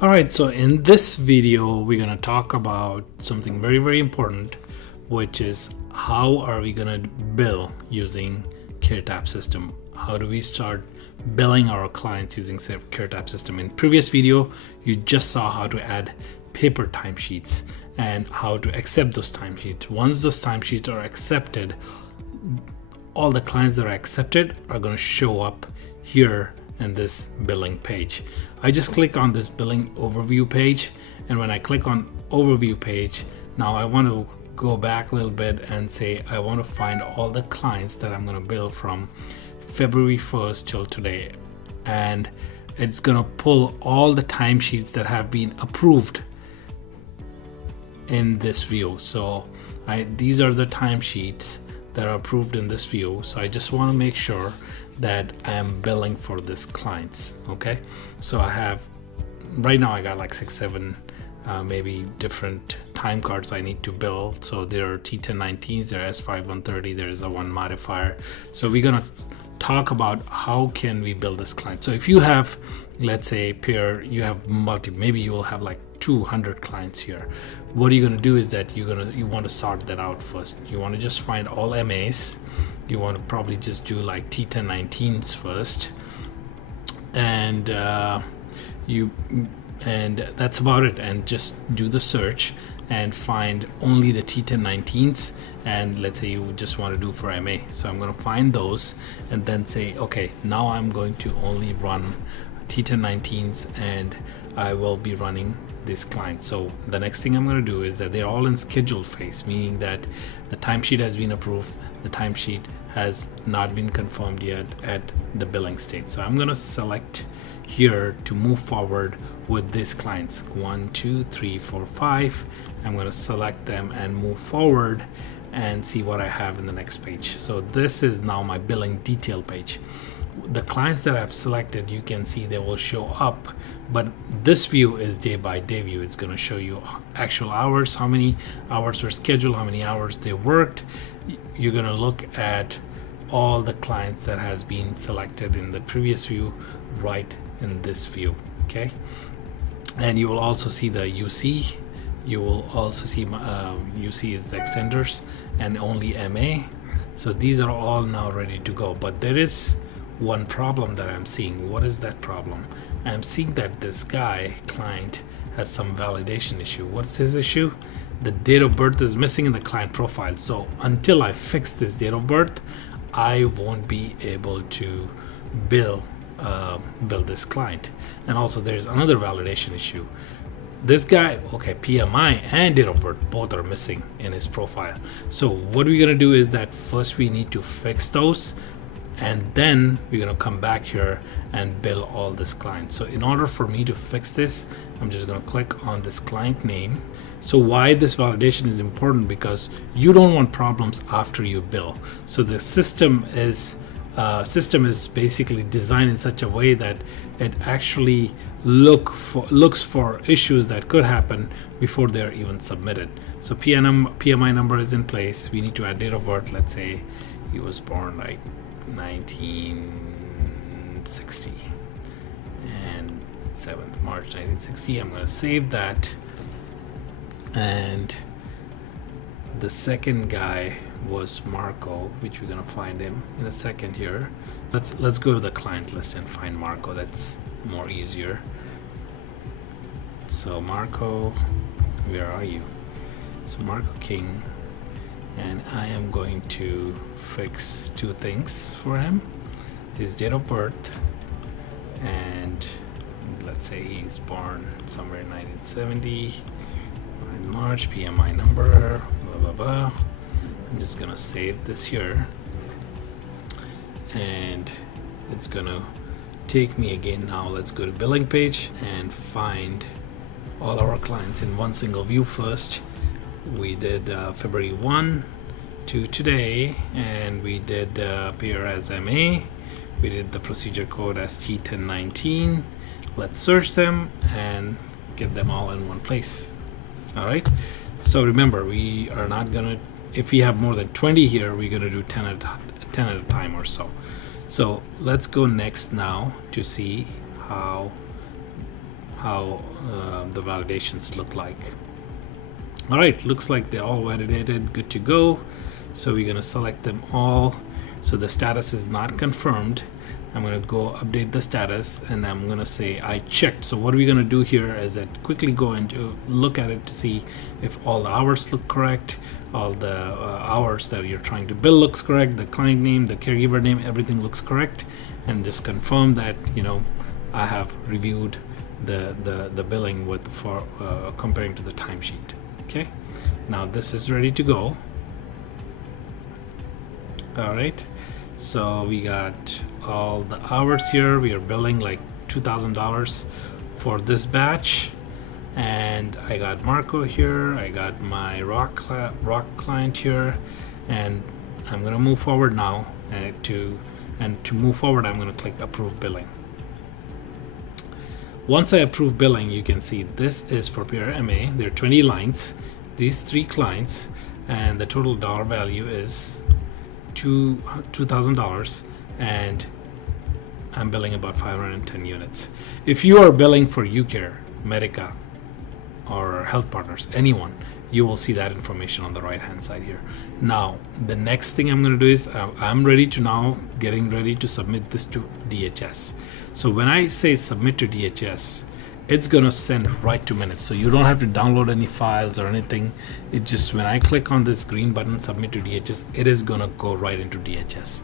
Alright, so in this video we're going to talk about something very important, which is how are we going to bill using Caretap system. How do we start billing our clients using Caretap system? In previous video you just saw how to add paper timesheets and how to accept those timesheets. Once those timesheets are accepted, all the clients that are accepted are going to show up here in this billing page. I just click on this billing overview page, and when I click on overview page, now I want to go back a little bit and say I want to find all the clients that I'm going to bill from February 1st till today, and it's going to pull all the timesheets that have been approved in this view. So these are the timesheets that are approved in this view. So I just want to make sure that I am billing for this clients. Okay, so I have right now I got like 6-7 maybe different time cards I need to bill. So there are T1019s, there are S5130, there is a one modifier. So we're gonna talk about how can we bill this client. So if you have, let's say you have maybe you will have like 200 clients here. What you're gonna do is that you want to sort that out first. You want to just find all MAs. You want to probably just do like T1019s first, and that's about it. And just do the search and find only the T1019s. And let's say you just want to do for MA. So I'm going to find those and then say, okay, now I'm going to only run T1019s and I will be running this client. So the next thing I'm going to do is that they're all in scheduled phase, meaning that the timesheet has been approved, the timesheet has not been confirmed yet at the billing stage. So I'm going to select here to move forward with these clients 1, 2, 3, 4, 5. I'm going to select them and move forward and see what I have in the next page. So this is now my billing detail page. The clients that I've selected, you can see they will show up, but this view is day by day view. It's going to show you actual hours, how many hours were scheduled, how many hours they worked. You're going to look at all the clients that has been selected in the previous view right in this view. Okay, and you will also see the UC. You will also see UC is the extenders and only MA. So these are all now ready to go, but there is one problem that I'm seeing. What is that problem? I'm seeing that this client has some validation issue. What's his issue? The date of birth is missing in the client profile. So until I fix this date of birth, I won't be able to bill this client. And also there's another validation issue. This guy, okay, PMI and date of birth both are missing in his profile. So what we're gonna do is that first we need to fix those, and then we're going to come back here and bill all this client. So in order for me to fix this, I'm just going to click on this client name. So why this validation is important? Because you don't want problems after you bill. So the system is basically designed in such a way that it actually looks for issues that could happen before they're even submitted. So PMI number is in place. We need to add date of birth. Let's say he was born like 1960 and 7th March 1960. I'm going to save that. And the second guy was Marco, which we're going to find him in a second here. Let's go to the client list and find Marco. That's more easier. So Marco, where are you? So Marco King, and I am going to fix two things for him: his date of birth, and let's say he's born somewhere in 1970, in March, PMI number, blah blah blah. I'm just gonna save this here, and it's gonna take me again. Now let's go to billing page and find all our clients in one single view first. We did February 1 to today, and we did appear as MA. We did the procedure code as T1019. Let's search them and get them all in one place. All right, so remember, we are not gonna, if we have more than 20 here, we're gonna do 10 at a time or so. So let's go next now to see how the validations look like. All right, looks like they're all validated, good to go. So we're gonna select them all. So the status is not confirmed. I'm gonna go update the status, and I'm gonna say I checked. So what we're gonna do here is that quickly go and look at it to see if all the hours look correct, all the hours that you're trying to bill looks correct, the client name, the caregiver name, everything looks correct, and just confirm that, you know, I have reviewed the billing with for comparing to the timesheet. Okay, now this is ready to go. All right, so we got all the hours here. We are billing like $2,000 for this batch, and I got Marco here, I got my rock client here, and I'm gonna move forward now. To move forward, I'm gonna click approve billing. Once I approve billing, you can see this is for pure MA. There are 20 lines, these 3 clients, and the total dollar value is $2,000, and I'm billing about 510 units. If you are billing for UCare, Medica, or Health Partners, anyone, you will see that information on the right hand side here. Now the next thing I'm going to do is I'm getting ready to submit this to DHS. So when I say submit to DHS, it's going to send right to minutes, so you don't have to download any files or anything. It just, when I click on this green button, submit to DHS, it is going to go right into DHS,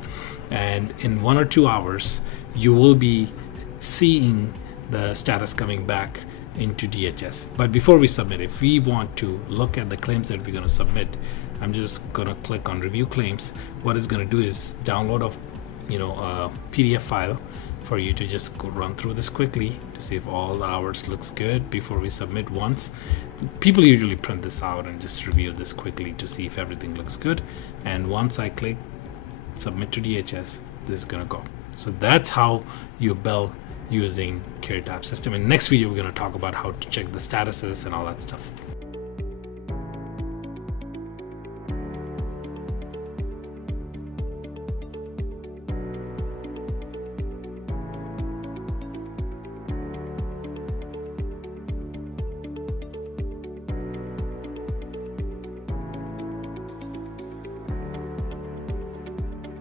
and in 1 or 2 hours you will be seeing the status coming back into DHS. But before we submit, if we want to look at the claims that we're going to submit, I'm just going to click on review claims. What it's going to do is download a PDF file for you to just go run through this quickly to see if all the hours looks good before we submit. Once people usually print this out and just review this quickly to see if everything looks good, and once I click submit to DHS, this is gonna go. So that's how you bill using Caretap system. In next video we're going to talk about how to check the statuses and all that stuff.